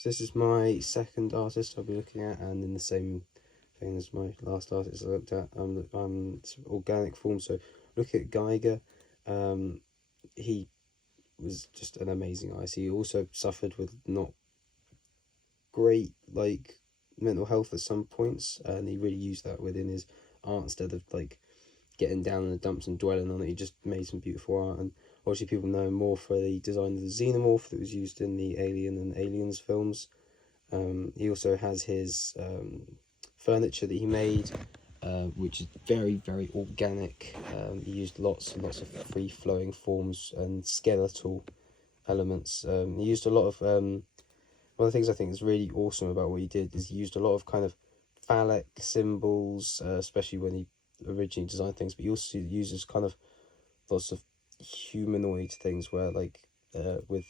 So this is my second artist I'll be looking at, and in the same thing as my last artist I looked at, it's organic form. So look at Geiger. He was just an amazing artist. He also suffered with not great mental health at some points, and he really used that within his art instead of getting down in the dumps and dwelling on it. He just made some beautiful art, and obviously people know him more for the design of the xenomorph that was used in the Alien and Aliens films. He also has his furniture that he made, which is very, very organic. He used lots and lots of free-flowing forms and skeletal elements. He used a lot of one of the things I think is really awesome about what he did is he used a lot of kind of phallic symbols, especially when he originally designed things. But he also uses kind of lots of humanoid things where with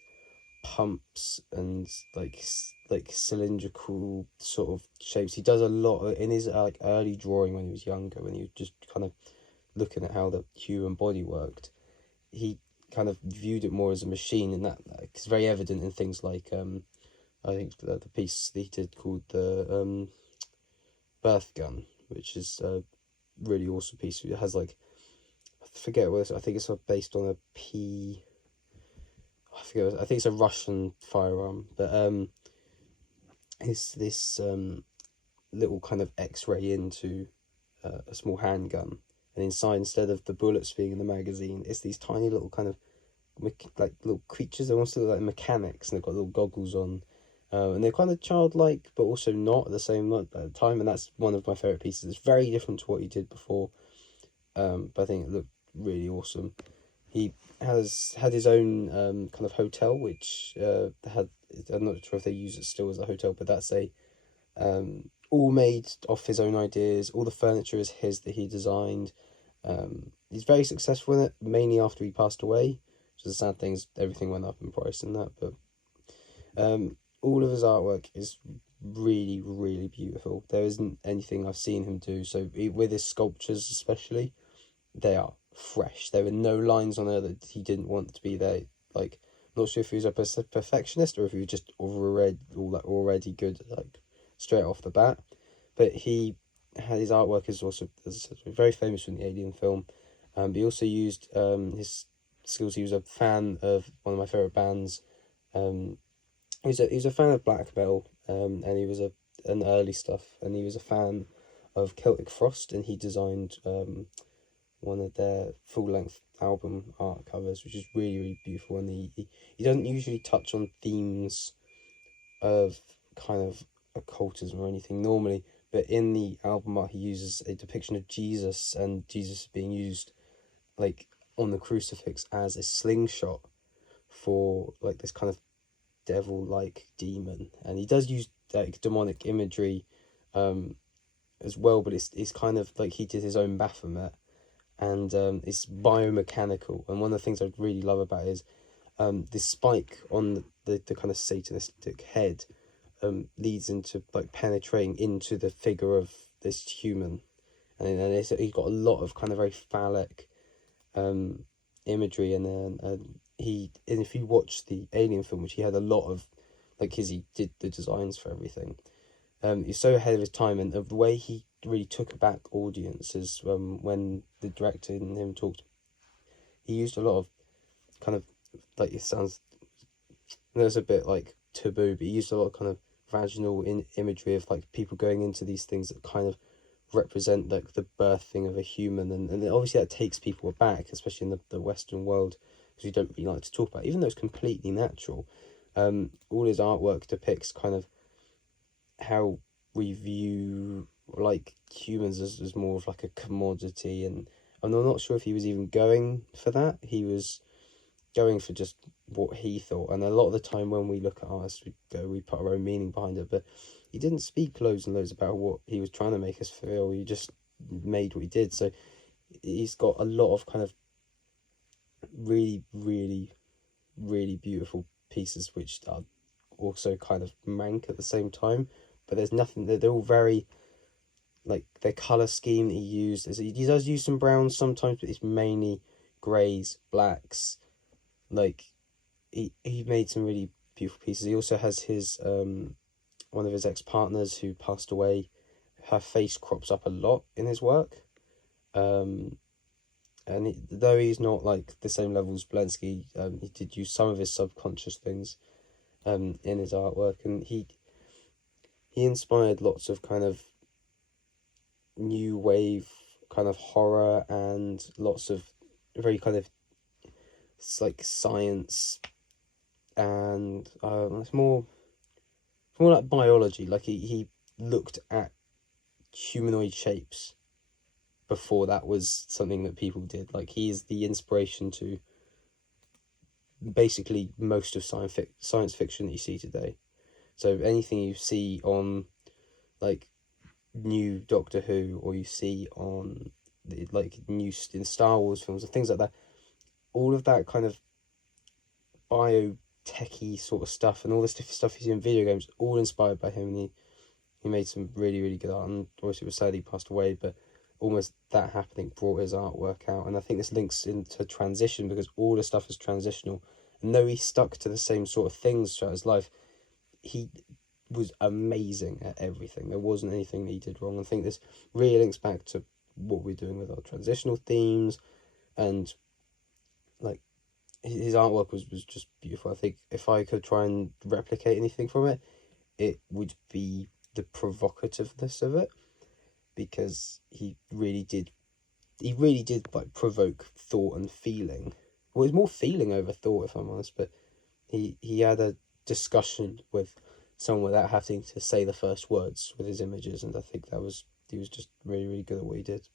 pumps and cylindrical sort of shapes. He does a lot in his early drawing when he was younger, when he was just kind of looking at how the human body worked. He kind of viewed it more as a machine, and that is very evident in things like I think the piece that he did called the birth gun, which is a really awesome piece. It has I forget what it is. I think it's based on a P. I forget. I think it's a Russian firearm, but it's this little kind of X-ray into a small handgun, and inside, instead of the bullets being in the magazine, it's these tiny little kind of little creatures. They almost look like mechanics, and they've got little goggles on. And they're kind of childlike, but also not at the same time. And that's one of my favourite pieces. It's very different to what he did before, but I think it looked really awesome. He has had his own kind of hotel, which I'm not sure if they use it still as a hotel, but that's all made off his own ideas. All the furniture is his that he designed. He's very successful in it, mainly after he passed away. Which is the sad thing is everything went up in price and that, but all of his artwork is really, really beautiful. There isn't anything I've seen him do. So with his sculptures especially, they are fresh. There were no lines on there that he didn't want to be there. Not sure if he was a perfectionist or if he was just already good, straight off the bat. But he had his artwork is also, as I said, very famous from the Alien film. But he also used his skills. He was a fan of one of my favorite bands. He was a fan of black metal, and he was an early stuff, and he was a fan of Celtic Frost, and he designed one of their full-length album art covers, which is really, really beautiful. And he doesn't usually touch on themes of kind of occultism or anything normally, but in the album art he uses a depiction of Jesus, and Jesus being used on the crucifix as a slingshot for this kind of devil-like demon. And he does use demonic imagery as well, but it's kind of like he did his own Baphomet, and it's biomechanical. And one of the things I really love about it is this spike on the kind of satanistic head leads into penetrating into the figure of this human, and he's got a lot of kind of very phallic imagery. And then and if you watch the Alien film, which he had a lot of, he did the designs for everything, he's so ahead of his time, and the way he really took back audiences when the director and him talked, he used a lot of kind of it sounds, there's a bit taboo, but he used a lot of kind of vaginal imagery of people going into these things that kind of represent the birthing of a human, and obviously that takes people aback, especially in the Western world, because we don't really like to talk about it, even though it's completely natural. All his artwork depicts kind of how we view humans as more of a commodity, and I'm not sure if he was even going for that. He was going for just what he thought, and a lot of the time when we look at artists, we put our own meaning behind it, but he didn't speak loads and loads about what he was trying to make us feel. He just made what he did. So he's got a lot of kind of really, really, really beautiful pieces, which are also kind of mank at the same time, but there's nothing, they're all very their color scheme that he used is, he does use some browns sometimes, but it's mainly grays, blacks. He made some really beautiful pieces. He also has his one of his ex-partners who passed away. Her face crops up a lot in his work, and though he's not like the same level as Blensky, he did use some of his subconscious things in his artwork, and he inspired lots of kind of new wave kind of horror and lots of very kind of like science, and it's more like biology. Like he looked at humanoid shapes before that was something that people did. Like he is the inspiration to basically most of science fiction that you see today. So anything you see on like new Doctor Who, or you see on like new in Star Wars films and things like that, all of that kind of biotechy sort of stuff and all this different stuff you see in video games, all inspired by him. And he made some really, really good art, and obviously it was sad he passed away, but almost that happening brought his artwork out. And I think this links into transition, because all the stuff is transitional, and though he stuck to the same sort of things throughout his life, he was amazing at everything. There wasn't anything that he did wrong. I think this really links back to what we're doing with our transitional themes, and like his artwork was just beautiful. I think if I could try and replicate anything from it, it would be the provocativeness of it, because he really did like provoke thought and feeling. Well, it's more feeling over thought, if I'm honest, but he had a discussion with someone without having to say the first words with his images, and I think he was just really, really good at what he did.